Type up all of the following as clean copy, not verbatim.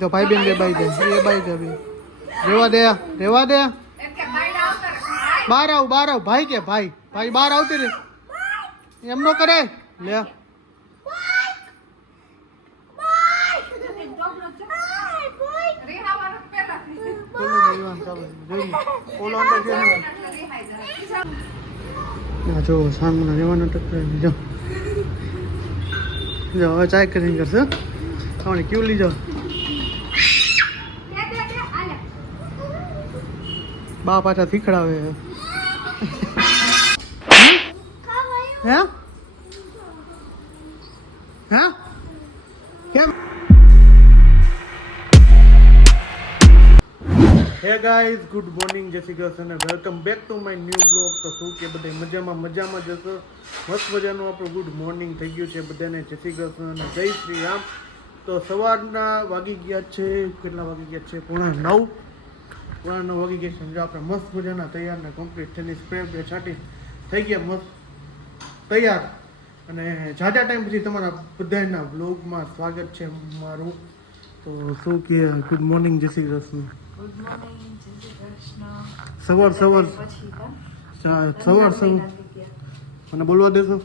તો ભાઈ બેન બે બાઈ દે એ બાઈ દે બે રેવા દે બહાર આવ ભાઈ કે ભાઈ બહાર આવતી રે એમ નો કરે લે જો સાંગના રેવાના ટકરાઈ જો હવે ચાય કરીને કરશે ખાવાની ક્યુ લીજો બા પાછા શીખડાવે હે કેમ હે ગાઈઝ ગુડ મોર્નિંગ જય શ્રી કૃષ્ણ અને welcome back to my new blog. તો શું કે બધા મજામાં જશો. મસ્ત મજાનું આપણું ગુડ મોર્નિંગ થઈ ગયું છે બધાને. જય શ્રી કૃષ્ણ અને જય શ્રી રામ. તો સવારના વાગી ગયા છે કેટલા વાગી ગયા છે 9:30 વાગી ગયા છે. સમજો આપણે મસ્ત મજાના તૈયાર ને કમ્પ્લીટ થઈને સ્પ્રે બે છાંટી થઈ ગયા મસ્ત તૈયાર. અને જાજા ટાઈમ પછી તમારા બધાના બ્લોગમાં સ્વાગત છે મારું. તો શું કે ગુડ મોર્નિંગ જય શ્રી કૃષ્ણ. ગુડ મોર્નિંગ જય શ્રી કૃષ્ણ. સવાર મને બોલવા દેશો?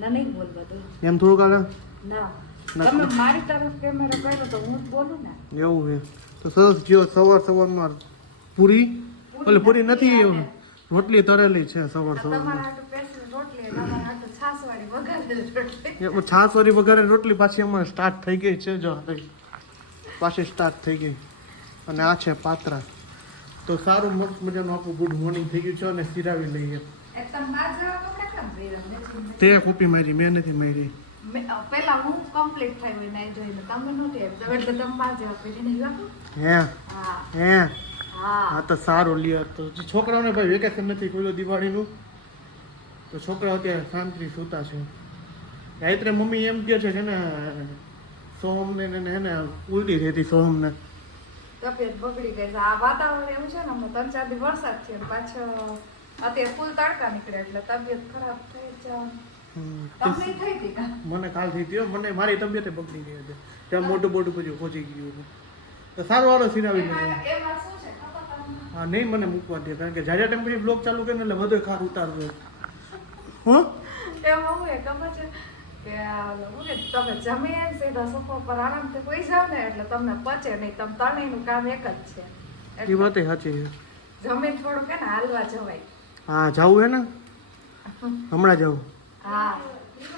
ના નહીં બોલવા દો. એમ થોડુંક હાલે ના તમે મારી તરફ કેમેરો કર્યો તો હું જ બોલું ને. એવું છે તો સરસ ગયો. સવારમાં પૂરી નથી રોટલી તરેલી છે સવારમાં. છાસ વાળી વઘારેલી રોટલી પાછી અમારે સ્ટાર્ટ થઈ ગઈ છે. જો પાછી સ્ટાર્ટ થઈ ગઈ. અને આ છે પાત્રા. તો સારું મસ્ત મજાનું આપણું ગુડ મોર્નિંગ થઈ ગયું છે. અને સિરાવી લઈએ. તે કોપી મારી મેં નથી મારી. પેલા હું કમ્પ્લીટ થઈ હોય નહીં જોઈને તમે નહોતી એટલે તમે બાર જેવા પહેરીને આવ્યા. હે હા તો સારું લ્યો. તો છોકરાઓને ભાઈ વેકેશન નથી કોઈ દિવાળીનું. તો છોકરાઓ અત્યારે શાંતિ સૂતા છે. રાત્રે મમ્મી એમ કહે છે કે ને સોમને ને ઉલટી રહેતી સોમને તબિયત બગડી ગઈ છે. આ વાતાવરણ એવું છે ને 3-4 દિવસ વરસાદ છે પાછો અત્યારે ફૂલ તડકા નીકળે એટલે તબિયત ખરાબ થઈ જાય. મને કાલ થઈ ગયો. મને મારી તબિયત બગડી ગઈ હતી ત્યાં મોટું બધું પહોંચી ગયું હતું. તો સારું વાળો સિરાવી લીધું. હા નહીં મને મૂકવા દે કારણ કે જાજા ટાઈમ પછી બ્લોગ ચાલુ કરીને એટલે બધો ખાર ઉતારજો. એમ હું એ ખબર છે કે તમે જમીને સીધા સોફા પર આરામથી હોઈ જાવ ને એટલે તમને પચે નહીં. તમે ત્રણેયનું કામ એક જ છે. એ વાત સાચી છે. જમીન થોડું કે ને હાલવા જવાય. હા જવું હે ને હમણાં જવું. હા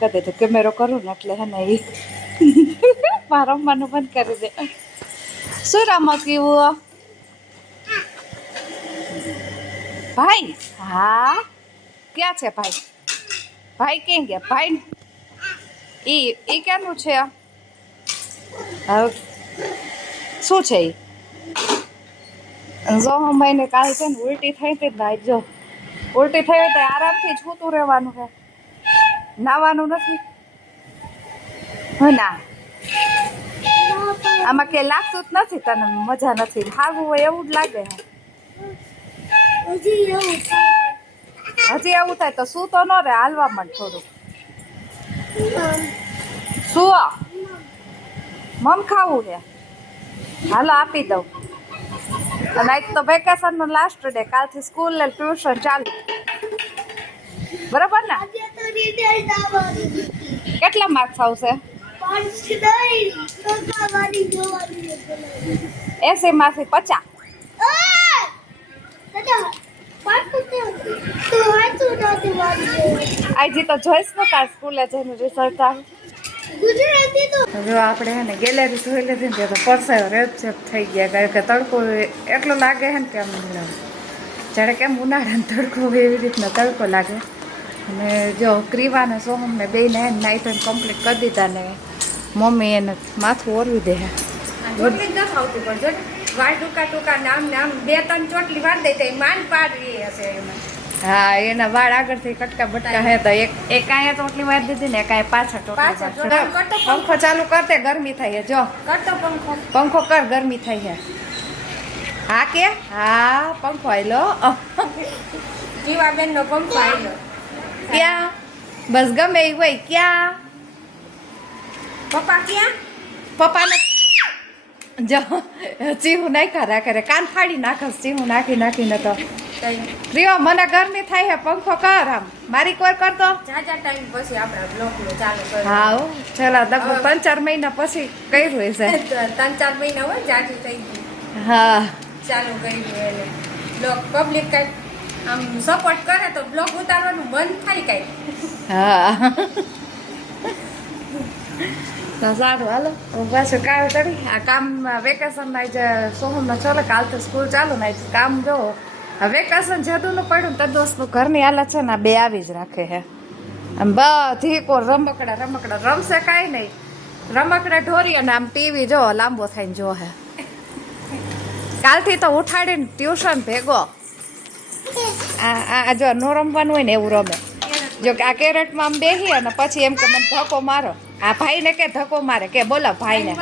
કદે તો કેમેરો કરું ને એટલે હે ને એ રમવાનું બંધ કરી દે. શું રમત કેવું ભાઈ? હા ક્યાં છે ભાઈ? ભાઈ ક્યાં ગયા? ભાઈ એ ક્યાંનું છે? શું છે એ? જો ભાઈ ને કાલ છે ને ઉલટી થઈ હતી ને જો ઉલટી થઈ હોય તો આરામથી છૂતું રહેવાનું છે. નાવાનું નથી ના આમાં કે લાગતું જ નથી તને મજા નથી. હાગવું હોય એવું જ લાગે. હજી એવું થાય તો શું તો ન રે હાલવા માંડ થોડું. શું મમ ખાવું છે? હાલો આપી દઉં. અને આજ તો વેકેશન નો લાસ્ટ ડે. કાલથી સ્કૂલ ને ટ્યુશન ચાલુ. બરાબર ને? કેટલા માર્ક્સ આવશે? 80 માંથી 50. આજે તો જોઈશ ને તાર સ્કૂલે જઈને રિઝલ્ટ આવે. જો આપણે હે ને ગેલેરી જોઈ લીધી ને તો પરસાયો રેપઝેપ થઈ ગયા કારણ કે તડકો એટલો લાગે છે ને કે આમ જ્યારે કેમ ઉનાળાનો તડકો હોય એવી રીતના તડકો લાગે. અને જો ક્રીવા ને સોહમને બેને નાઈ તો કમ્પ્લીટ કરી દીધા ને મમ્મી એને માથું ઓરવી દે. ચોટલી ન ખાવતી પણ જો વાળ ટૂંકા નામ 2-3 ચોટલી વાર દે તો માંડ પાડવી હશે એમાં. હા એના વાળ આગળથી કટકા બટકા હે તો એક આયા ચોટલી વાર દીધી ને એક આયા પાછળ ચોટલી. પંખો ચાલુ કરતે ગરમી થાય જો કરતો પંખો કર ગરમી થાય છે. હા કે હા પંખો આયલો જીવાબેન નો પંખો આયલો. ક્યાં બસ ગમે એ હોય. ક્યાં પપ્પા? ક્યાં પપ્પા ને જો ચીહું નાખ્યા રાખે કાન ફાડી નાખસ ચીહું નાખીને તો પ્રિયો મને ગરમી થાય હે પંખો કર આમ મારી કોર કરતો જાજા ટાઈમ પછી આપણા બ્લોગ ચાલુ કર્યો હા હો છેલ્લા લગભગ 3-4 મહિના પછી કર્યું હશે 3-4 મહિના હોય જાજુ થઈ ગયું હા ચાલુ કર્યું એને બ્લોગ પબ્લિક કઈ આમ સપોર્ટ કરે તો બ્લોગ ઉતારવાનું મન થાય કઈ હા તો સારું હાલો હું પાછું કામ કરી આ કામ વેકેશનમાં જે સોમમાં ચાલે કાલ તો સ્કૂલ ચાલુ ને કામ જો વેકેશન જેદુનું પડ્યું ને તદોસનું ઘરની હાલત છે ને આ બે આવી જ રાખે હે આમ બધી કોર રમકડા રમશે કાંઈ નહીં રમકડા ઢોરી અને આમ ટીવી જો લાંબો થઈને જો હે કાલથી તો ઉઠાડીને ટ્યુશન ભેગો આ જો નો રમવાનું હોય ને એવું રમે જો કે આ કેરેટમાં આમ બેસી અને પછી એમ કે મને ધક્કો મારો આ ભાઈને કે ધક્કો મારે કે બોલો ભાઈને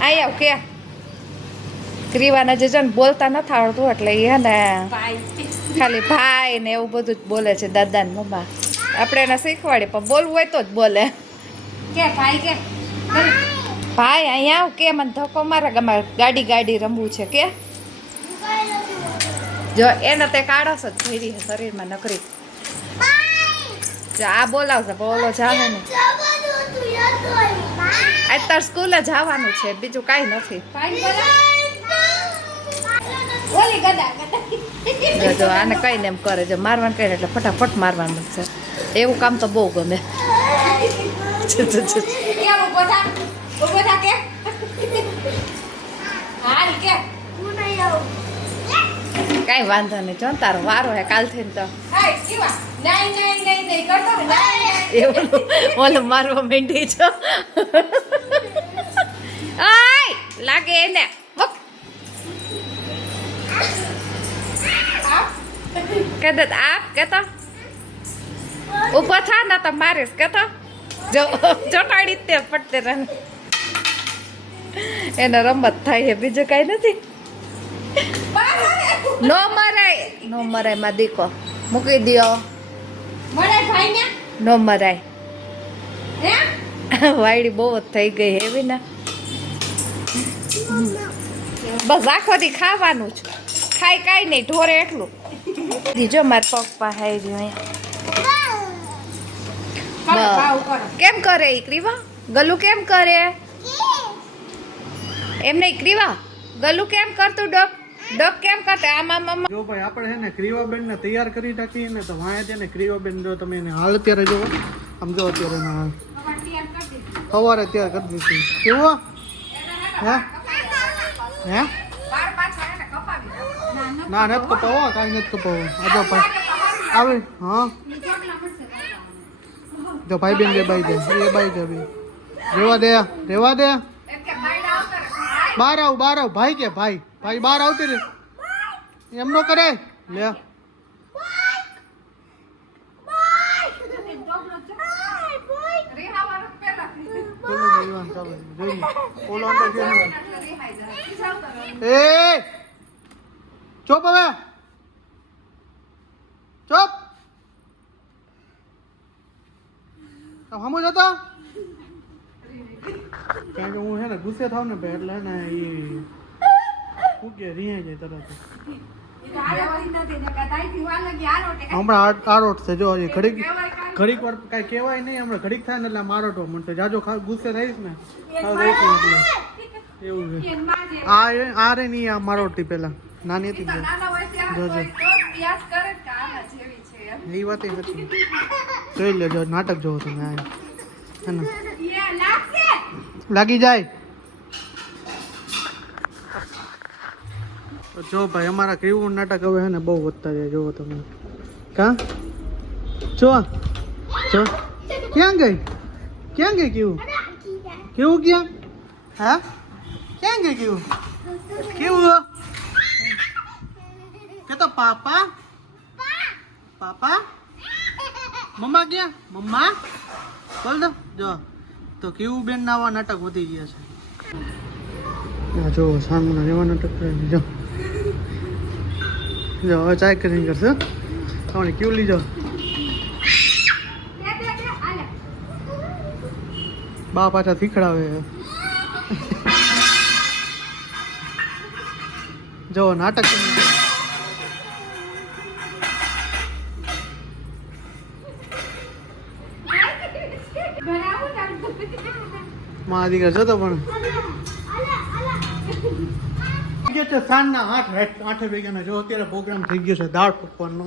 આઈ આવ કે ક્રીવાના જે જન બોલતા નથી આવડતું એટલે એ હે ને ખાલી ભાઈ ને એવું બધું જ બોલે છે દાદા ને મમ્મા આપણે એને શીખવાડીએ પણ બોલવું હોય તો જ બોલે કે ભાઈ કે ભાઈ અહીંયા આવ કે મને ધક્કો મારે ગમે ગાડી રમવું છે કે જો એને તે કાળસ જ ભરી શરીરમાં નકરી જો આ બોલાવશે બોલો જાવે ને અત્યારે સ્કૂલે જવાનું છે બીજું કાંઈ નથી ઓલી ગદા જો આને કઈને એમ કરે જો મારવાનું કઈને એટલે ફટાફટ મારવાનું છે એવું કામ તો બહુ ગમે કે ઉભો થા કે હાલ કે હું નહીં આવું કાંઈ વાંધો નહીં જો તારો વારો હે કાલથી તો હાય કેવા નહીં કરતો એવું ઓલું મારવા માંડી છો આય લાગે એને વક. કે દે આપ કેતો ઊભો થા ને તો મારીશ કેતો જો ચોટાડી તે પડતે રન એને રમત થાય છે બીજું કાંઈ નથી નો મરાય માં દીકો મૂકી દ્યો મળે ભાઈ ને નો મરાય હે વાયડી બહુ જ થઈ ગઈ એવી ને બસ આખો દી ખાવાનું જ ખાઈ કાંઈ નહીં ઢોરે એટલું જો મારા પગ પાસે આવી રહ્યું અહીંયા કેમ કરે ઈ ક્રીવા ગલું કેમ કરે એમ નહીં ક્રીવા ગલું કેમ કરતું ડોક કેમ કરતે આમાં મમ્મા જો ભાઈ આપણે છે ને ક્રીવાબેન ને તૈયાર કરી નાખીએ ને તો વાંહે છે ને ક્રીવાબેન જો તમે એને હાલ અત્યારે જોવો આમ જો અત્યારે એના હાલ સવારે તૈયાર કરી દીધી કેવો હે હે ના નથી કપાવો કાંઈ નથી કપાવો આ જો ભાઈ આવે હા જો ભાઈ બેન બે બાઈ જાય એ બાઈ જાય રેવા દે બહાર આવ ભાઈ કે ભાઈ બહાર આવતી રે એમ નો કરે લે ચોપ હવે ચોપ હમો જતો કારણ કે હું છે ને ગુસ્સે થાવ ને ભાઈ એટલે ને એ શું કે રિહાઈ જાય તરત હમણાં આરોટ છે જો ઘડીક વાર કાંઈ કહેવાય નહીં હમણાં ઘડીક થાય ને એટલે મારોટો મળશે જાજો ગુસ્સે થઈશ ને એવું છે આ રે નહીં આ મારોટી પેલા નાની હતી જોજો એ વાત હતી જોઈ લેજો નાટક જોવો તમે આ હે ને લાગી જાય જો ભાઈ અમારા કેવું નાટક હવે હે ને બહુ વધતા જાય જોવો તમે કા જો ક્યાં ગઈ કેવું ક્યાં હા ક્યાં ગઈ કેવું કે તો પાપા મમ્મા ક્યાં મમ્મા બોલ દો જો તો કેવું બેન ના આવા નાટક વધી ગયા છે જો સાંગના એવા નાટક કરે જો હવે ચાય કરીને કરશે તમારે કેવું લીધો બા પાછા શીખડાવે જો નાટક માં દીકરા જતો પણ સાંજના 8 વાગ્યાના જો અત્યારે પ્રોગ્રામ થઈ ગયો છે દાળ પકવાનનો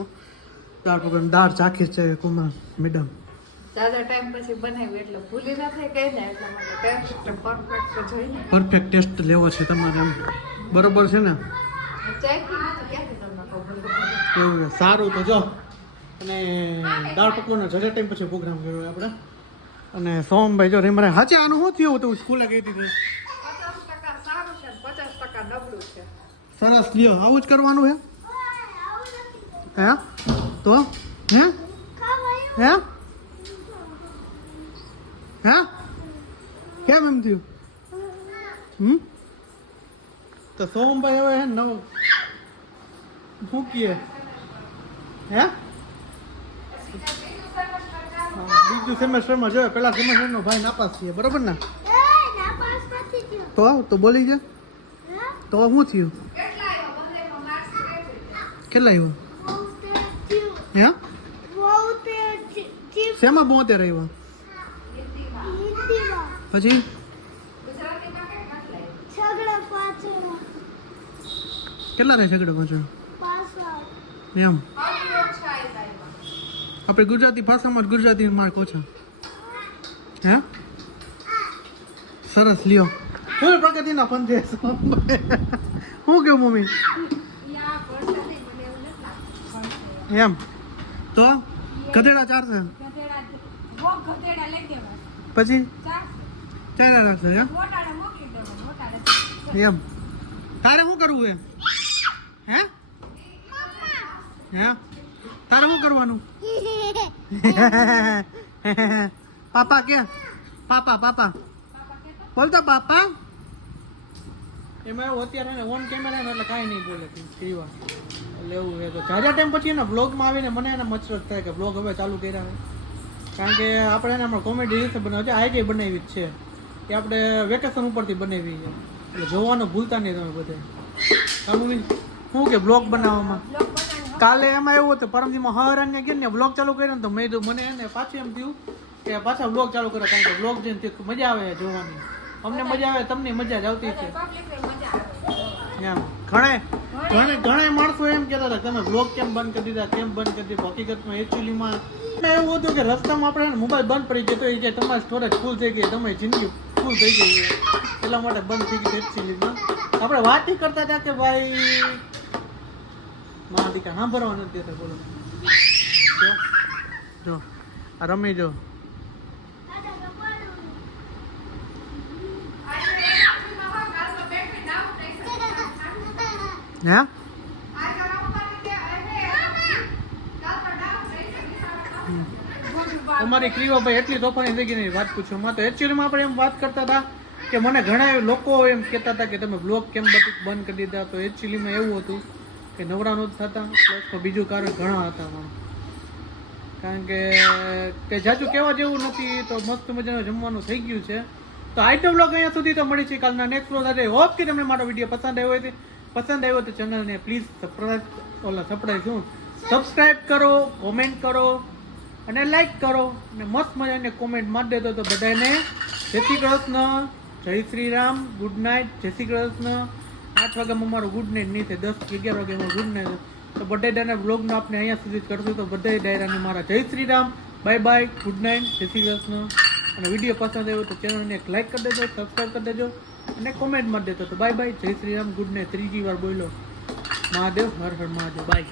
દાળ ચાખી છે કુમાર મેડમ જ્યાદા ટાઈમ પછી બનાવ્યું એટલે ભૂલી ના થાય કઈ ને એટલા માટે ટેસ્ટ પરફેક્ટ જોઈને પરફેક્ટ ટેસ્ટ લેવો છે તમારે એમ બરોબર છે ને ચાખી નથી ક્યાંથી તમને ખબર એવું છે સારું તો જો અને દાળ પકવાનો જરા ટાઈમ પછી પ્રોગ્રામ કર્યો આપણે અને સોમભાઈ જો રેમરા હાચે આનું શું થયું તું સ્કૂલે ગઈ હતી 50% સારું છે 50% નબળું છે સરસ લ્યો આવું જ કરવાનું હે તો હે હે હે કેમ એમ થયું તો સોમભાઈ હવે હે નવ શું કહે હે બીજું સેમેસ્ટરમાં જોઈએ પેલા સેમેસ્ટરનો ભાઈ નાપાસ થયો બરોબર ને તો બોલી છે તો શું થયું કેટલા આવ્યો હે શેમાં 72 આવ્યા પછી કેટલા થાય છગડો પાછળ એમ આપણે ગુજરાતી ભાષામાં ગુજરાતી માર્ક ઓછા હે સરસ લ્યો ફૂલ પ્રગતિના પંથે શું કેવું મમ્મી એમ તો ગધેડા 4 છે પછી 4 રાખશે એમ એમ તારે શું કરવું હે તારે શું કરવાનું પાપા કે પાપા બોલતો પાપા એમાં એવું અત્યારે ને ઓન કેમેરા ને એટલે કાંઈ નહીં બોલે કીવા એટલે એવું છે તો જાજા ટાઈમ પછી એના બ્લોગમાં આવીને મને એને મચરત થાય કે બ્લોગ હવે ચાલુ કર્યા કારણ કે આપણે એને હમણાં કોમેડી રીતે બનાવી છે આઈડી બનાવી જ છે કે આપણે વેકેશન ઉપરથી બનાવી છે એટલે જોવાનું ભૂલતા નહીં તમે બધે શું કે બ્લોગ બનાવવામાં કાલે એમાં એવું હતું પરમદીમાં હરાને ગયા ને બ્લોગ ચાલુ કર્યો ને તો મેં મને એને પાછું એમ થયું કે પાછા બ્લોગ ચાલુ કર્યા કારણ કે બ્લોગ જોઈને મજા આવે જોવાની અમને મજા આવે તમને મજા જ આવતી છે એમ ઘણા માણસો એમ કહેતા હતા તમે બ્લોગ કેમ બંધ કરી દીધા કેમ બંધ કરી દીધા હકીકતમાં એકચ્યુઅલીમાં એવું હતું કે રસ્તામાં આપણે મોબાઈલ બંધ પડી ગયો તો એ જે તમારી સ્ટોરેજ ફૂલ થઈ ગઈ તમારી જિંદગી ફૂલ થઈ ગઈ એટલા માટે બંધ થઈ ગઈ એકચ્યુઅલીમાં આપણે વાત કરતા હતા કે ભાઈ મારા દીકરા સાંભળવા નથી દેતા બોલો જો આ રમી જો હે અમારી ક્રિવાભાઈ એટલી તોફાની થઈ ગઈ વાત પૂછો માં તો એકચ્યુઅલીમાં આપણે એમ વાત કરતા હતા કે મને ઘણા લોકો એમ કહેતા હતા કે તમે બ્લોગ કેમ બંધ કરી દીધા તો એકચ્યુઅલીમાં એવું હતું કે નવરા નહોતા થતા પ્લસ બીજું કારણ ઘણા હતા પણ કારણ કે જાજુ કહેવા જેવું નથી તો મસ્ત મજાનું જમવાનું થઈ ગયું છે તો આઈટમ બ્લોગ અહીંયા સુધી તો મળી છે કાલના નેક્સ્ટ બ્લોગ સાથે હોપ કે તમને મારો વિડીયો પસંદ આવ્યો તો ચેનલને પ્લીઝ સબસ્ક્રાઈબ કરો કોમેન્ટ કરો અને લાઈક કરો અને મસ્ત મજાની કોમેન્ટ મારી દેતો તો બધાને જય શ્રી કૃષ્ણ જય શ્રી રામ ગુડ નાઇટ જય શ્રી કૃષ્ણ 8 વાગ્યામાં મારું ગુડ નાઇટ નહીં થાય 10 11 વાગ્યામાં ગુડ નાઇટ તો બધા ડાયરા બ્લોગનો આપણે અહીંયા સુધી જ કરશું તો બધા ડાયરાને મારા જય Shri Ram bye bye good night જય શ્રી કૃષ્ણ અને વિડીયો પસંદ આવ્યો તો ચેનલને એક લાઈક કરી દેજો સબસ્ક્રાઈબ કરી દેજો અને કોમેન્ટ મારી દેતો તો બાય બાય જય શ્રી રામ ગુડ નાઇટ ત્રીજી વાર બોલો મહાદેવ હર હર મહાદેવ બાય